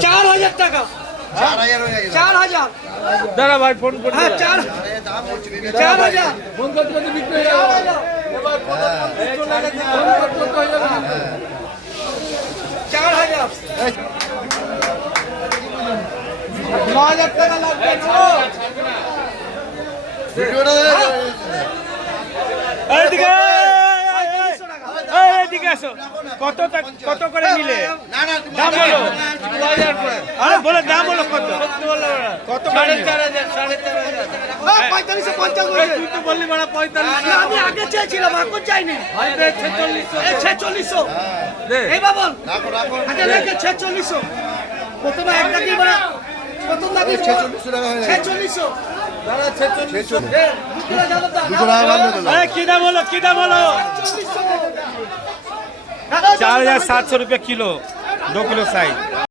4000 টাকা, 4000 দাঁড়া ভাই ফোন করে। হ্যাঁ 4000 ফোন করতে করতে বিক্রি হয়ে যাবে। এবার ফোন করতে চলে গেছে, ফোন করতে হয়ে যাবে। 4000 9000 টাকা লাগবে। এইদিকে এইদিকে আসো। কত করে নিলে? দাম বলো। 2000 করে। আরে বলে দাম বলো কত? কত? 4500। 4550 বলছে। তুই তো বললি বড় 4500। আমি আগে চেয়েছিলাম, এখন চাইনি। ভাই দে 4600। এই 4600 দে। এই বাবন আচ্ছা রেখে 4600 প্রথমে একটা কি বলা প্রথম দাবি 4600 দাঁড়া 4600। দুটো যাবে দাও এই কি দাম বলো, কি দাম বলো? 4600 4700 रुपये किलो, 2 किलो साइज।